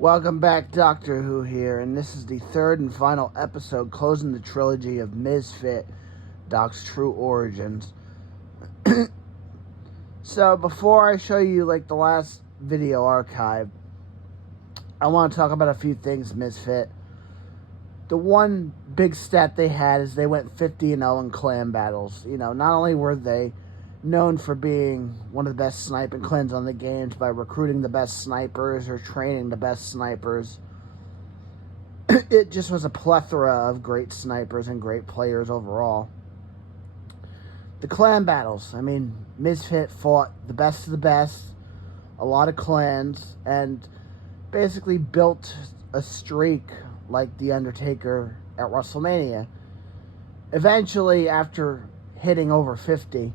Welcome back, Doctor Who here, and this is the third and final episode closing the trilogy of MZFT, Doc's True Origins. So, before I show you, the last video archive, I want to talk about a few things MZFT. The one big stat they had is they went 50-0 in clan battles. You know, not only were they known for being one of the best sniping clans on the games by recruiting the best snipers or training the best snipers, it just was a plethora of great snipers and great players overall. The clan battles, I mean, MZFT fought the best of the best, a lot of clans, and basically built a streak like The Undertaker at WrestleMania. Eventually, after hitting over 50,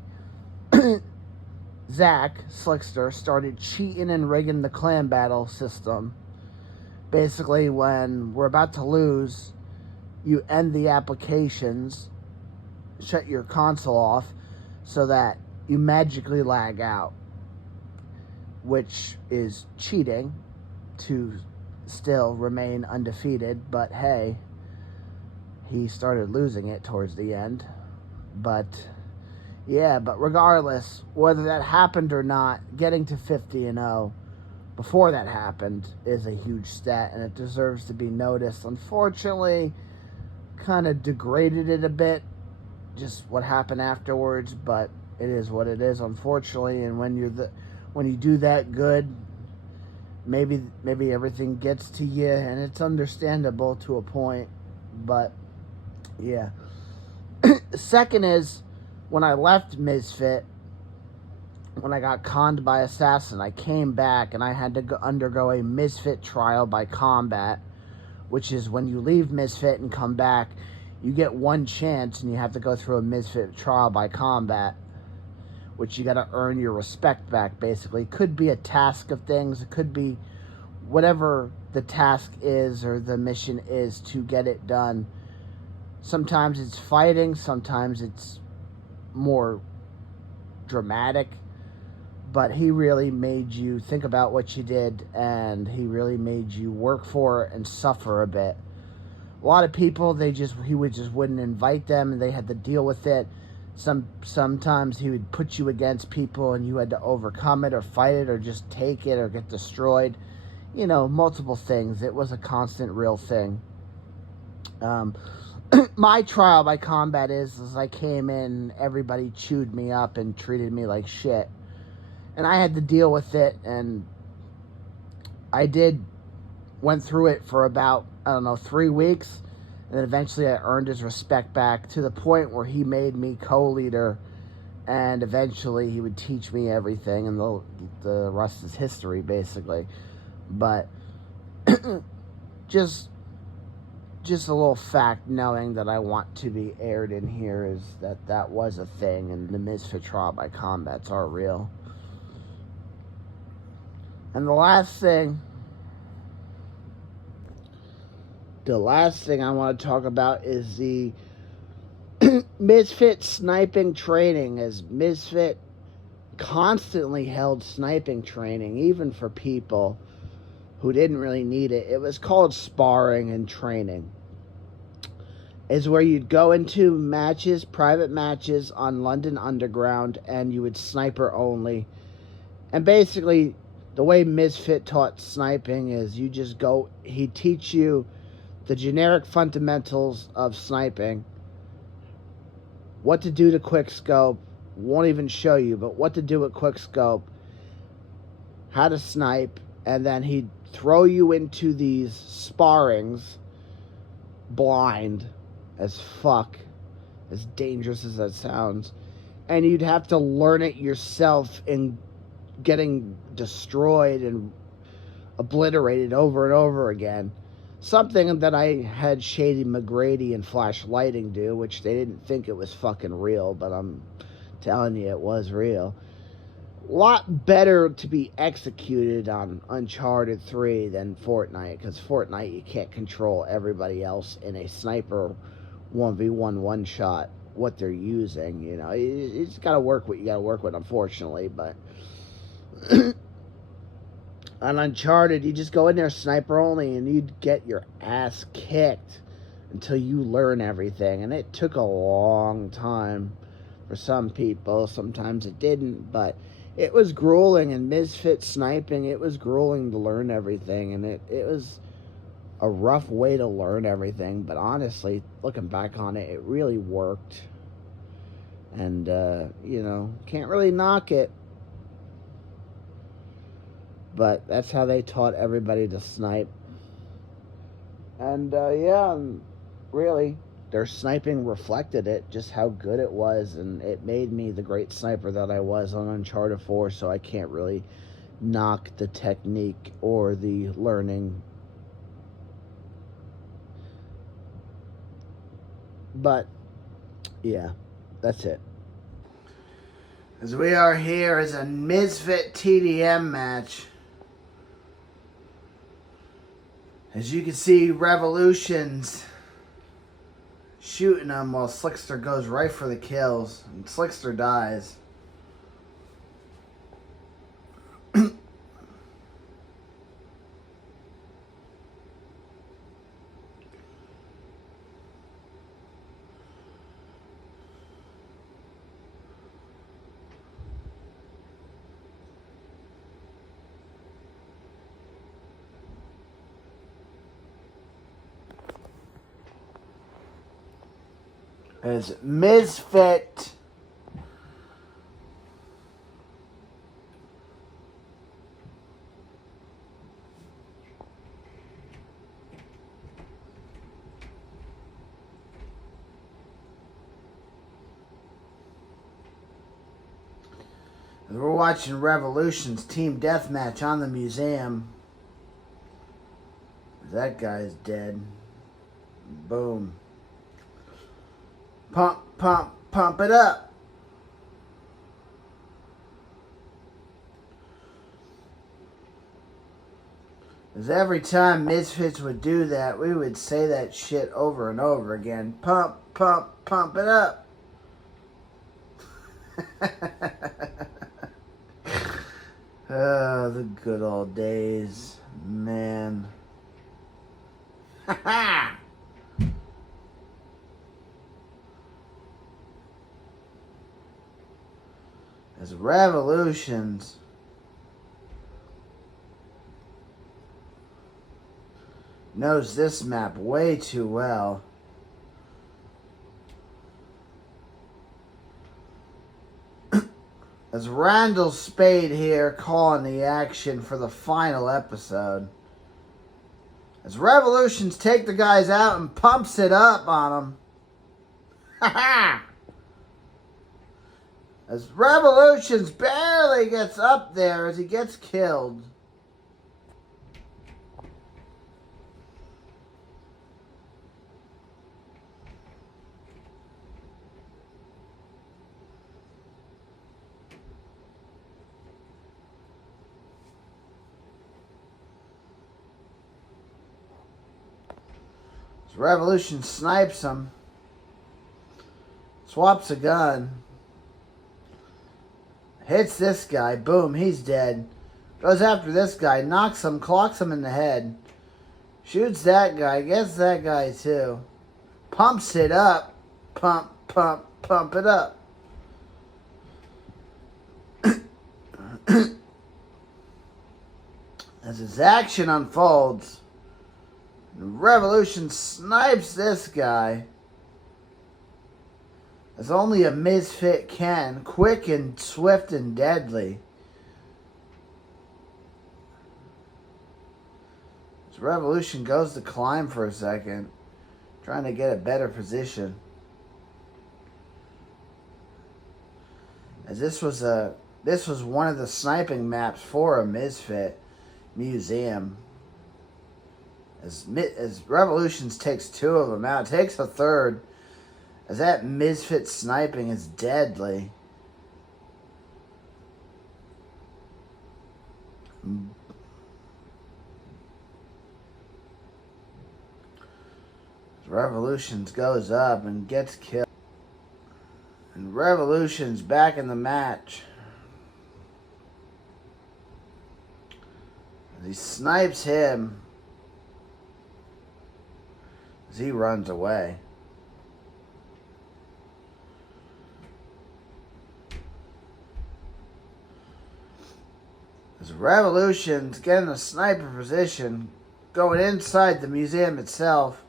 Zach Slickster started cheating and rigging the clan battle system. Basically, when we're about to lose, you end the applications, shut your console off, so that you magically lag out, which is cheating to still remain undefeated. But hey, he started losing it towards the end. But yeah, but regardless, whether that happened or not, getting to 50-0 before that happened is a huge stat, and it deserves to be noticed. Unfortunately, kind of degraded it a bit, just what happened afterwards, but it is what it is, unfortunately. And when you do that good, maybe everything gets to you, and it's understandable to a point. But yeah. Second is, when I left MZFT, when I got conned by Assassin, I came back and I had to undergo a MZFT trial by combat, which is when you leave MZFT and come back, you get one chance and you have to go through a MZFT trial by combat, which you got to earn your respect back, basically. It could be a task of things. It could be whatever the task is or the mission is to get it done. Sometimes it's fighting, sometimes it's more dramatic, but he really made you think about what you did, and he really made you work for it and suffer a bit. A lot of people, he wouldn't invite them, and they had to deal with it. Sometimes he would put you against people, and you had to overcome it or fight it or just take it or get destroyed. You know, multiple things. It was a constant, real thing. My trial by combat is I came in, everybody chewed me up and treated me like shit. And I had to deal with it, and I went through it for about, 3 weeks, and then eventually I earned his respect back to the point where he made me co-leader, and eventually he would teach me everything, and the rest is history, basically. But just a little fact knowing that I want to be aired in here is that was a thing, and the MZFT trial by combats are real. And the last thing I want to talk about is the MZFT sniping training, as MZFT constantly held sniping training, even for people who didn't really need it. It was called sparring and training. Is where you'd go into matches, private matches on London Underground, and you would sniper only. And basically, the way MZFT taught sniping is you just go, he'd teach you the generic fundamentals of sniping, what to do to quickscope, won't even show you, but what to do with quickscope, how to snipe, and then he'd throw you into these sparrings blind as fuck, as dangerous as that sounds, and you'd have to learn it yourself in getting destroyed and obliterated over and over again. Something that I had Shady McGrady and Flash Lighting do, which they didn't think it was fucking real, but I'm telling you, it was real. A lot better to be executed on Uncharted 3 than Fortnite, because Fortnite, you can't control everybody else in a sniper 1v1 one-shot, what they're using, you know. You just gotta work what you gotta work with, unfortunately, but On Uncharted, you just go in there sniper only and you'd get your ass kicked until you learn everything. And it took a long time for some people. Sometimes it didn't, but it was grueling. And Misfit sniping, it was grueling to learn everything. And it was a rough way to learn everything. But honestly, looking back on it, it really worked. And, you know, can't really knock it. But that's how they taught everybody to snipe. And, yeah, really, their sniping reflected it, just how good it was. And it made me the great sniper that I was on Uncharted 4, so I can't really knock the technique or the learning. But, yeah, that's it. As we are here is a Misfit TDM match. As you can see, Revolution's shooting them while Slickster goes right for the kills. And Slickster dies. As Misfit we're watching Revolution's team deathmatch on the museum. That guy's dead. Boom. Pump, pump, pump it up. Because every time Misfits would do that, we would say that shit over and over again. Pump, pump, pump it up. Oh, the good old days, man. As Revolutions knows this map way too well. As Randall Spade here calling the action for the final episode. As Revolutions take the guys out and pumps it up on them. Ha ha! As Revolutions barely gets up there as he gets killed. As Revolution snipes him. Swaps a gun. Hits this guy. Boom, he's dead. Goes after this guy. Knocks him. Clocks him in the head. Shoots that guy. Gets that guy too. Pumps it up. Pump, pump, pump it up. As his action unfolds, Revolution snipes this guy. As only a Misfit can. Quick and swift and deadly. As Revolution goes to climb for a second. Trying to get a better position. As this was one of the sniping maps for a Misfit museum. As Revolutions takes two of them out. Takes a third. As that Misfit sniping is deadly. Revolutions goes up and gets killed. And Revolution's back in the match. He snipes him as he runs away. As Revolution's getting a sniper position, going inside the museum itself,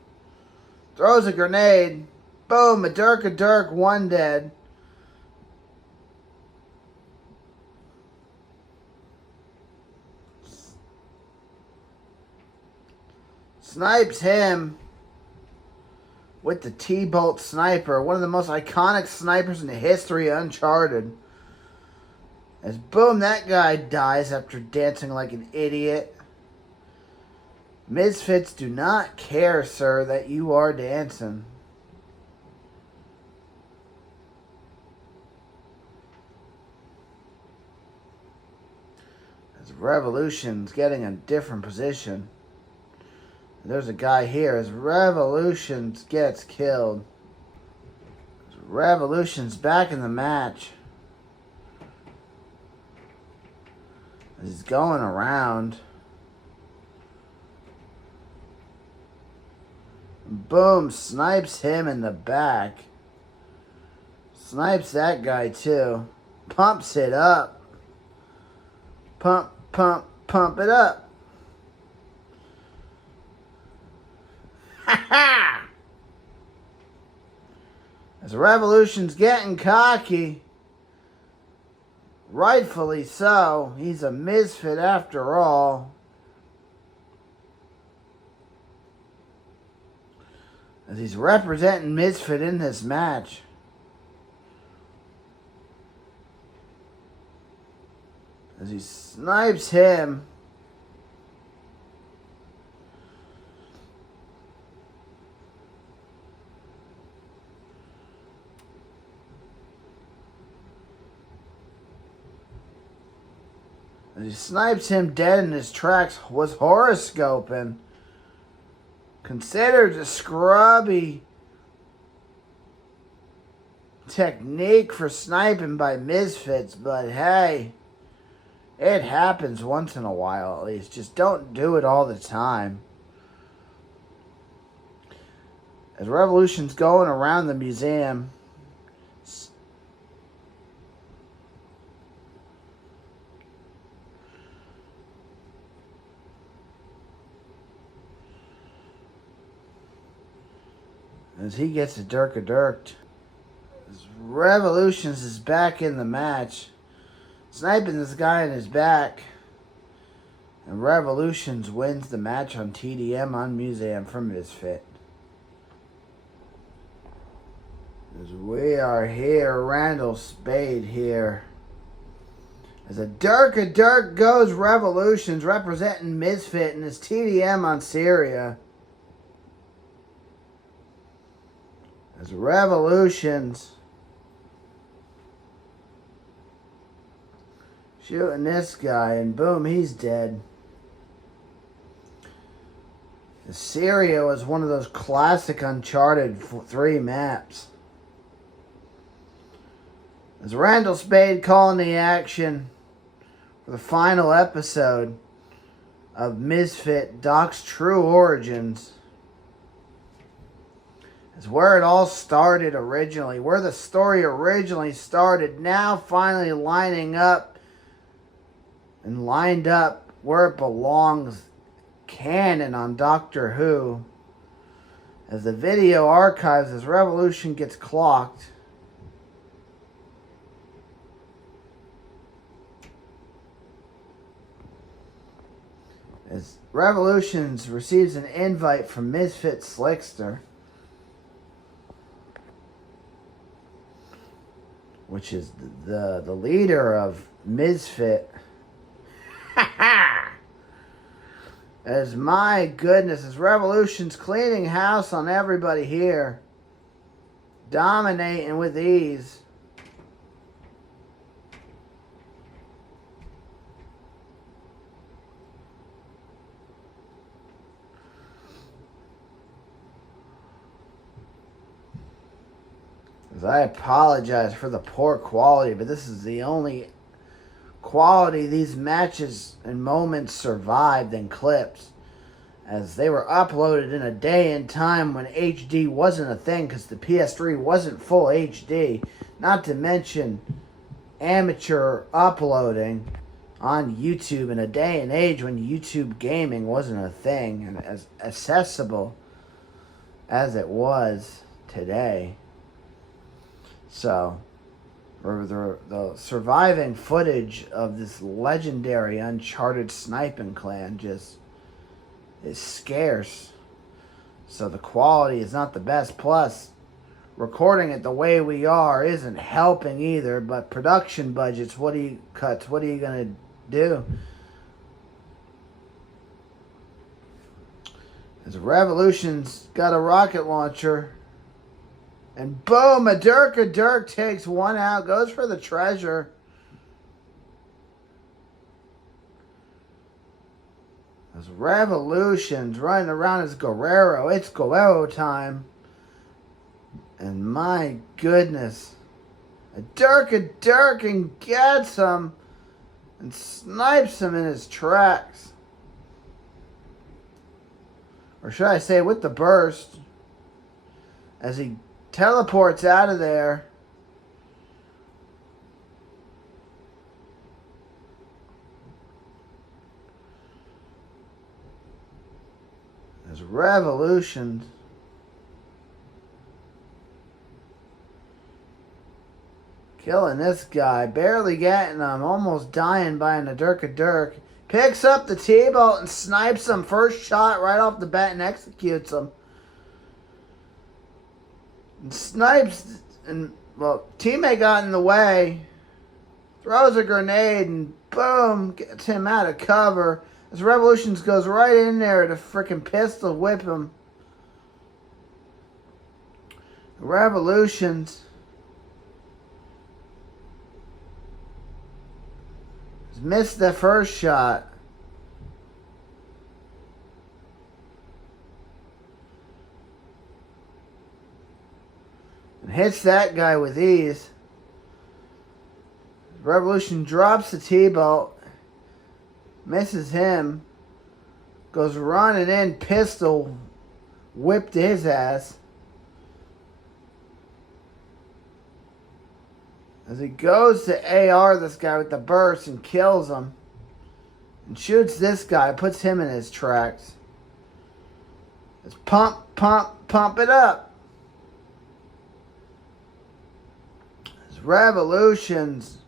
throws a grenade, boom, a dirk, one dead. Snipes him with the T-Bolt sniper, one of the most iconic snipers in the history of Uncharted. As boom, that guy dies after dancing like an idiot. Misfits do not care, sir, that you are dancing. As Revolution's getting a different position. There's a guy here as Revolutions gets killed. As Revolution's back in the match. As he's going around. Boom, snipes him in the back. Snipes that guy too. Pumps it up. Pump it up. As Revolution's getting cocky, rightfully so. He's a misfit after all. As he's representing Misfit in this match. As he snipes him. As he snipes him dead in his tracks, was horoscoping. Considered a scrubby technique for sniping by misfits, but hey, it happens once in a while at least. Just don't do it all the time. As Revolution's going around the museum, as he gets a dirked. As Revolutions is back in the match, sniping this guy in his back. And Revolutions wins the match on TDM on Museum for Misfit. As we are here, Randall Spade here. As a dirk goes Revolutions representing Misfit in his TDM on Syria. As Revolutions shooting this guy, and boom, he's dead. Syria was one of those classic Uncharted 3 maps. As Randall Spade calling the action for the final episode of Misfit Doc's True Origins. It's where it all started originally, where the story originally started, now finally lining up and lined up where it belongs, canon on Doctor Who. As the video archives, as Revolution gets clocked. As Revolutions receives an invite from Misfit Slickster, which is the leader of Misfit. As my goodness, as Revolution's cleaning house on everybody here. Dominating with ease. I apologize for the poor quality, but this is the only quality these matches and moments survived in clips, as they were uploaded in a day and time when HD wasn't a thing because the PS3 wasn't full HD, not to mention amateur uploading on YouTube in a day and age when YouTube gaming wasn't a thing and as accessible as it was today. So, the surviving footage of this legendary Uncharted sniping clan just is scarce. So the quality is not the best. Plus, recording it the way we are isn't helping either. But production budgets, what are you gonna do? As Revolution's got a rocket launcher. And boom, a Dirk takes one out, goes for the treasure. As Revolution's running around as Guerrero. It's Guerrero time. And my goodness. A Dirk and gets him. And snipes him in his tracks. Or should I say with the burst. As he teleports out of there. As Revolution killing this guy, barely getting him, almost dying by a Dirk. Picks up the T-bolt and snipes him first shot right off the bat and executes him. And snipes, and well, teammate got in the way, throws a grenade, and boom, gets him out of cover. As Revolutions goes right in there to freaking pistol whip him. Revolutions missed the first shot. And hits that guy with ease. Revolution drops the T-bolt. Misses him. Goes running in. Pistol whipped his ass. As he goes to AR this guy with the burst and kills him. And shoots this guy. Puts him in his tracks. Let's pump it up. As Revolution's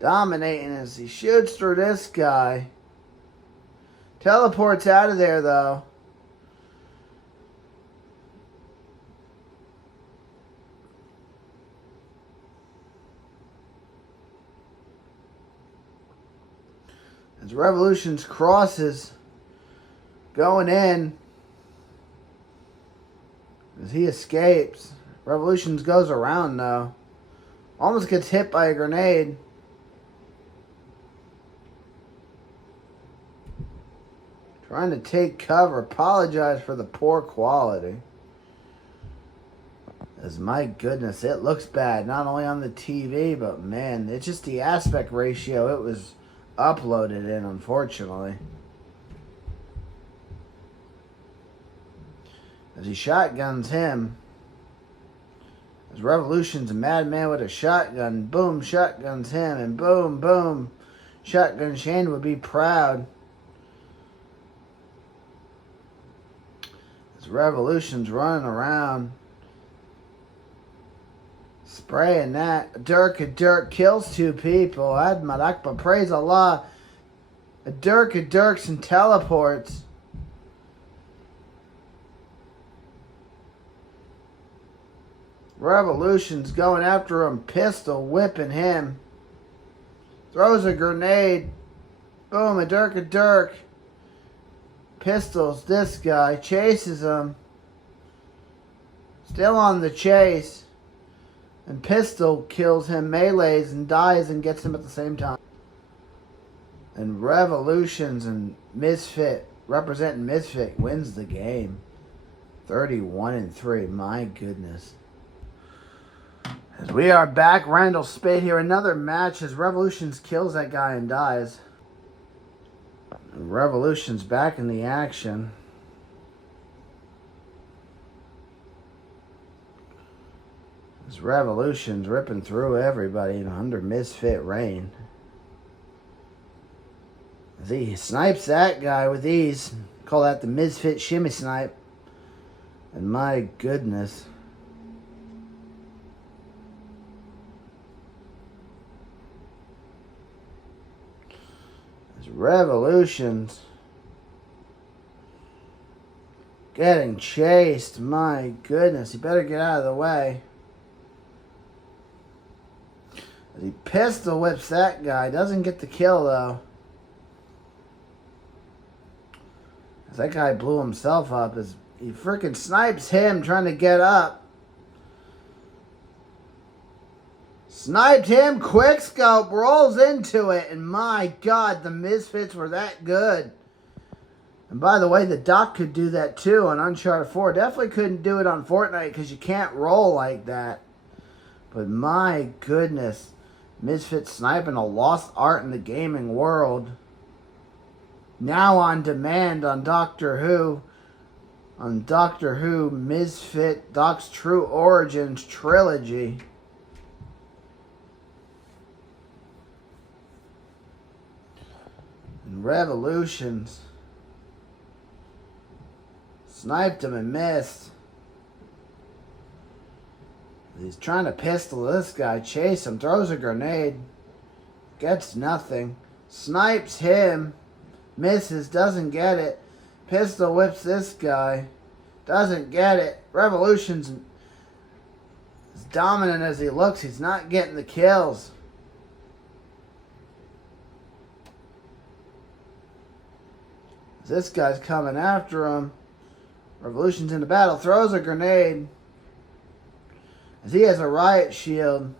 dominating as he shoots through this guy. Teleports out of there though. As Revolution's crosses going in. As he escapes. Revolutions goes around though. Almost gets hit by a grenade. Trying to take cover. Apologize for the poor quality. As my goodness, it looks bad. Not only on the TV, but man, it's just the aspect ratio it was uploaded in, unfortunately. As he shotguns him. As Revolution's a madman with a shotgun. Boom, shotguns him. And boom, boom. Shotgun Shane would be proud. As Revolution's running around. Spraying that. Dirk kills two people. Admad Akbar, praise Allah. A Dirks and teleports. Revolution's going after him. Pistol whipping him. Throws a grenade. Boom, a Dirk. Pistols this guy. Chases him. Still on the chase. And Pistol kills him, melees, and dies and gets him at the same time. And Revolutions and Misfit, representing Misfit, wins the game. 31-3, my goodness. We are back. Randall Spade here. Another match as Revolutions kills that guy and dies. Revolution's back in the action. This Revolution's ripping through everybody under Misfit Rain. As he snipes that guy with ease. Call that the Misfit Shimmy Snipe. And my goodness. Revolutions getting chased. My goodness, he better get out of the way. As he pistol whips that guy, doesn't get the kill though. As that guy blew himself up, as he freaking snipes him trying to get up. Sniped him, quick scope, rolls into it, and my God, the Misfits were that good. And by the way, the Doc could do that too on Uncharted 4. Definitely couldn't do it on Fortnite because you can't roll like that. But my goodness, Misfits sniping a lost art in the gaming world. Now on demand on Doctor Who. On Doctor Who Misfit Doc's True Origins trilogy. Revolutions. Sniped him and missed. He's trying to pistol this guy. Chase him. Throws a grenade. Gets nothing. Snipes him. Misses. Doesn't get it. Pistol whips this guy. Doesn't get it. Revolution's as dominant as he looks. He's not getting the kills. This guy's coming after him. Revolution's in the battle. Throws a grenade. As he has a riot shield.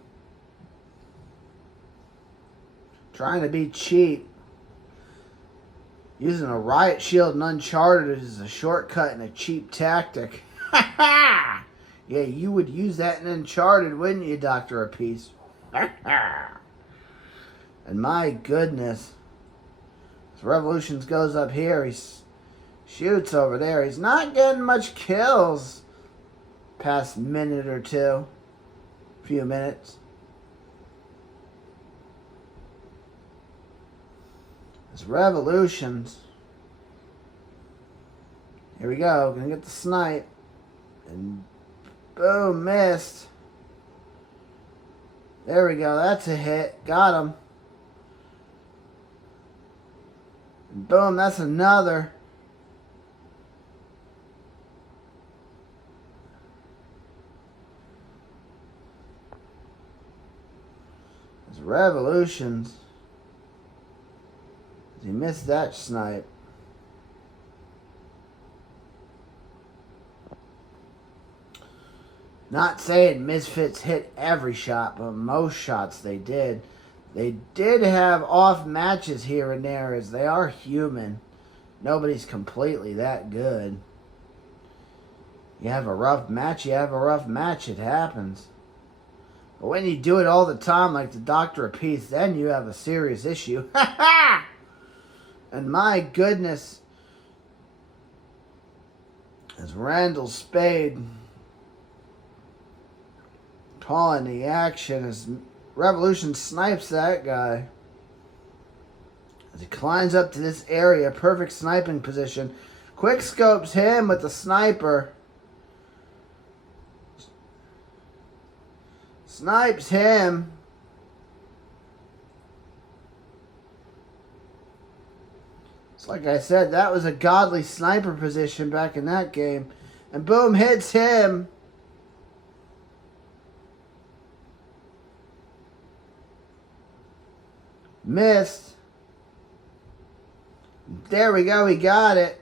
Trying to be cheap. Using a riot shield in Uncharted is a shortcut and a cheap tactic. Yeah, you would use that in Uncharted, wouldn't you, Doctor of Peace? And my goodness. Revolutions goes up here. He shoots over there. He's not getting much kills. Past minute or two. Few minutes. It's Revolutions. Here we go. Gonna get the snipe. And boom, missed. There we go. That's a hit. Got him. Boom, that's another. It's Revolutions. He missed that snipe. Not saying Misfits hit every shot, but most shots they did. They did have off matches here and there as they are human. Nobody's completely that good. You have a rough match, it happens. But when you do it all the time like the Doctor of Peace, then you have a serious issue. And my goodness, as Randall Spade calling the action as Revolution snipes that guy. As he climbs up to this area, perfect sniping position. Quick scopes him with the sniper. Snipes him. It's like I said, that was a godly sniper position back in that game. And boom, hits him. Missed. There we go, he got it.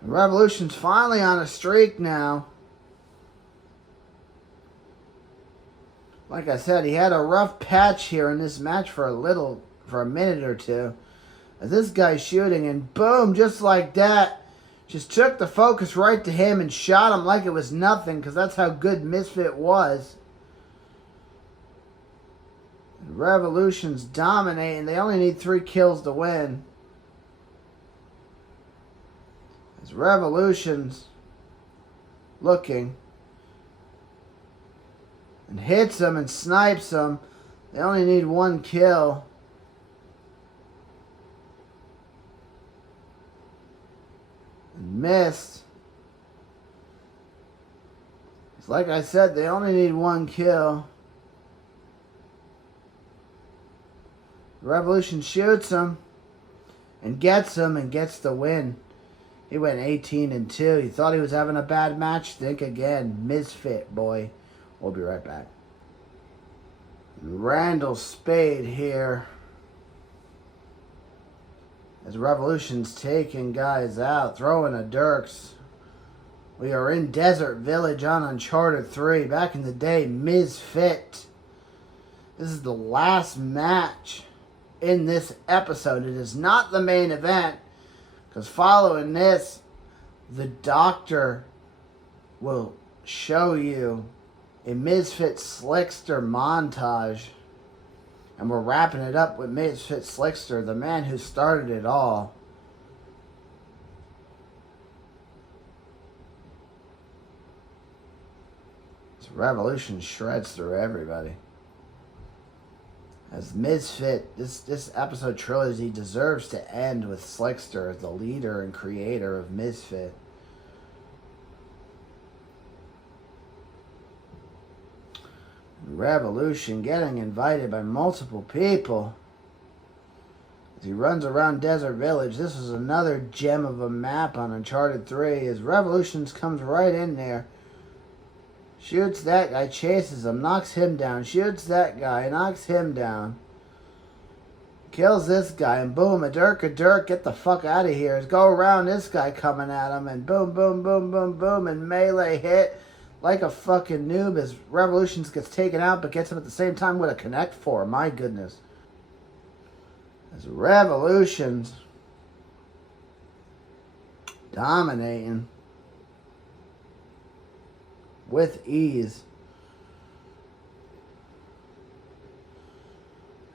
Revolution's finally on a streak now. Like I said, he had a rough patch here in this match for a minute or two. As this guy's shooting, and boom, just like that, Just took the focus right to him and shot him like it was nothing, because that's how good Misfit was. Revolution's dominating. They only need 3 kills to win. As Revolution's looking and hits him and snipes him. They only need 1 kill. And missed. It's like I said, they only need 1 kill. Revolution shoots him and gets the win. He went 18-2. You thought he was having a bad match? Think again. Misfit, boy. We'll be right back. Randall Spade here. As Revolution's taking guys out, throwing a Dirks. We are in Desert Village on Uncharted 3. Back in the day, Misfit. This is the last match in this episode. It is not the main event, because following this, the Doctor will show you a Misfit Slickster montage. And we're wrapping it up with Misfit Slickster, the man who started it all. This Revolution shreds through everybody. As Misfit, this episode trilogy deserves to end with Slickster as the leader and creator of Misfit. Revolution getting invited by multiple people as he runs around Desert Village. This is another gem of a map on Uncharted 3 as Revolutions comes right in there. Shoots that guy, chases him, knocks him down, shoots that guy, knocks him down. Kills this guy, and boom, a Dirk, get the fuck out of here. Go around this guy coming at him, and boom, boom, boom, boom, boom, and melee hit like a fucking noob as Revolutions gets taken out, but gets him at the same time with a Connect 4. My goodness. As Revolutions dominating with ease.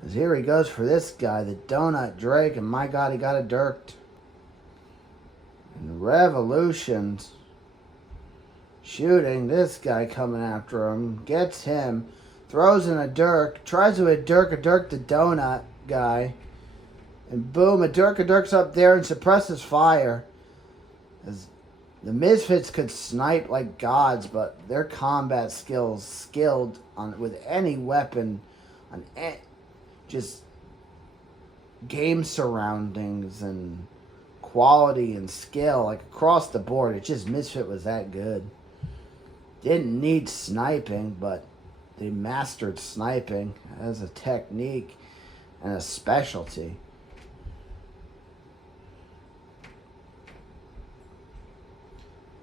As here he goes for this guy, the Donut Drake, and my God, he got a Dirked. And Revolutions shooting this guy coming after him, gets him, throws in a Dirk, tries to a Dirk the Donut guy, and boom, a Dirk's up there and suppresses fire. As the Misfits could snipe like gods, but their combat skilled on with any weapon, on just game surroundings and quality and skill, like across the board. It just Misfit was that good. Didn't need sniping, but they mastered sniping as a technique and a specialty.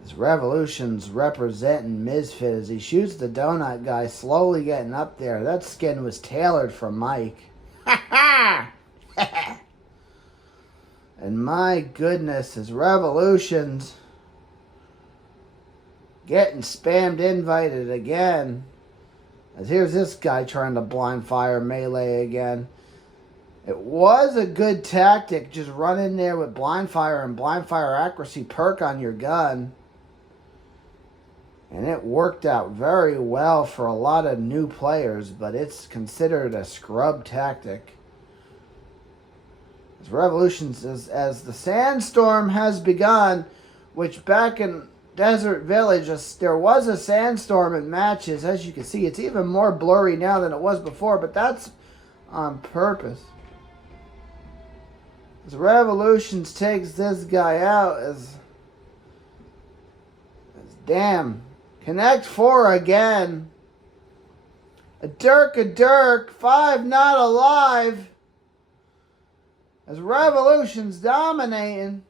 This Revolution's representing Misfit as he shoots the Donut guy, slowly getting up there. That skin was tailored for Mike. And my goodness, his Revolution's getting spammed invited again. As here's this guy trying to blind fire melee again. It was a good tactic, just run in there with blind fire and blind fire accuracy perk on your gun. And it worked out very well for a lot of new players, but it's considered a scrub tactic. As Revolutions, as the sandstorm has begun, which back in Desert Village, there was a sandstorm in matches. As you can see, it's even more blurry now than it was before, but that's on purpose. As Revolutions takes this guy out, as damn, Connect 4 again. A Dirk, 5 not alive. As Revolution's dominating.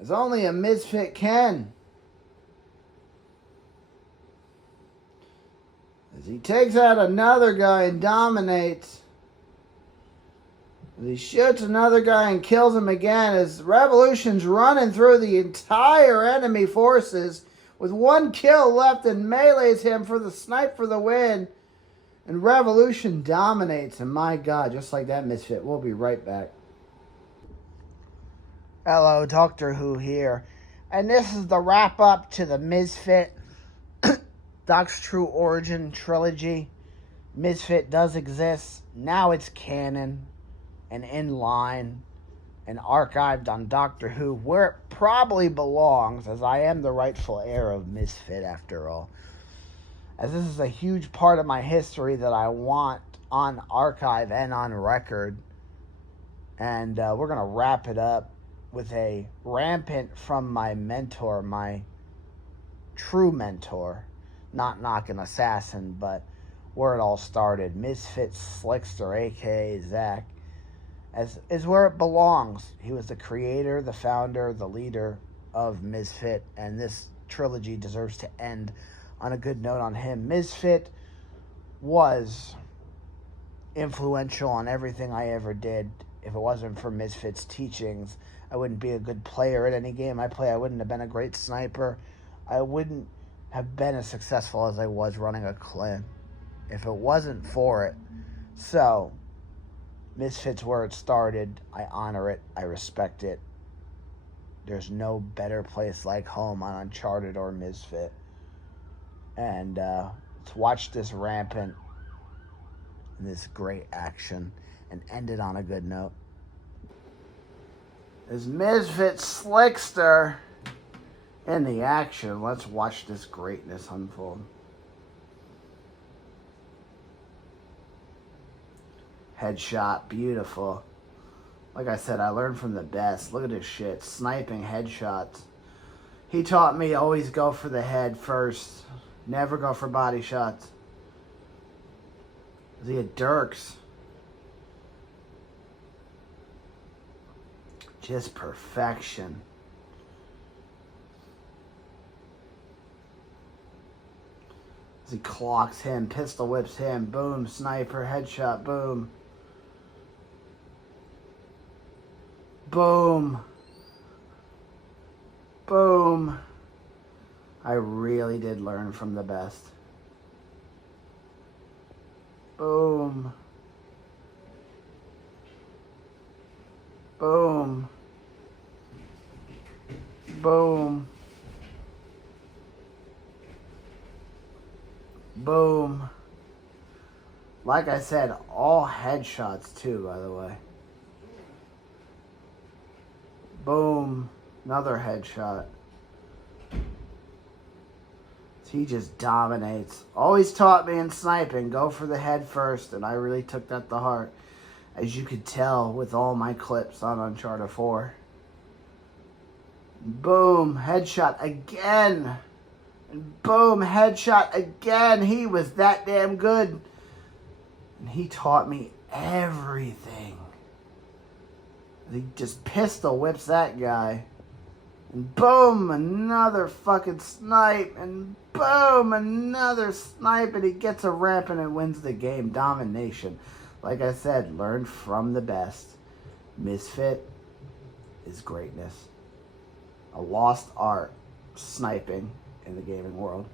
As only a Misfit can. As he takes out another guy and dominates. He shoots another guy and kills him again as Revolution's running through the entire enemy forces with one kill left and melees him for the snipe for the win. And Revolution dominates. And my God, just like that, Misfit. We'll be right back. Hello, Doctor Who here. And this is the wrap up to the Misfit Doc's True Origin trilogy. Misfit does exist. Now it's canon and in line and archived on Doctor Who, where it probably belongs, as I am the rightful heir of Misfit after all. As this is a huge part of my history that I want on archive and on record. And we're going to wrap it up with a rampant from my mentor, my true mentor, not Knockin' Assassin, but where it all started. Misfit Slickster, a.k.a. Zach, is where it belongs. He was the creator, the founder, the leader of Misfit, and this trilogy deserves to end on a good note on him. Misfit was influential on everything I ever did. If it wasn't for Misfit's teachings, I wouldn't be a good player at any game I play. I wouldn't have been a great sniper. I wouldn't have been as successful as I was running a clan if it wasn't for it. So, Misfit's where it started. I honor it. I respect it. There's no better place like home on Uncharted or Misfit. And let's watch this rampant and this great action and end it on a good note. As Misfit Slickster in the action, let's watch this greatness unfold. Headshot, beautiful. Like I said, I learned from the best. Look at this shit, sniping headshots. He taught me always go for the head first. Never go for body shots. He had Dirks. Just perfection. As he clocks him, pistol whips him, boom, sniper, headshot, boom. Boom. Boom. I really did learn from the best. Boom. Boom. Boom. Boom. Like I said, all headshots too, by the way. Boom. Another headshot. He just dominates. Always taught me in sniping, go for the head first, and I really took that to heart. As you could tell with all my clips on Uncharted 4. Boom, headshot again. And boom, headshot again. He was that damn good. And he taught me everything. He just pistol whips that guy. And boom, another fucking snipe. And boom, another snipe. And he gets a ramp and wins the game. Domination. Like I said, learn from the best. Misfit is greatness. A lost art, sniping in the gaming world.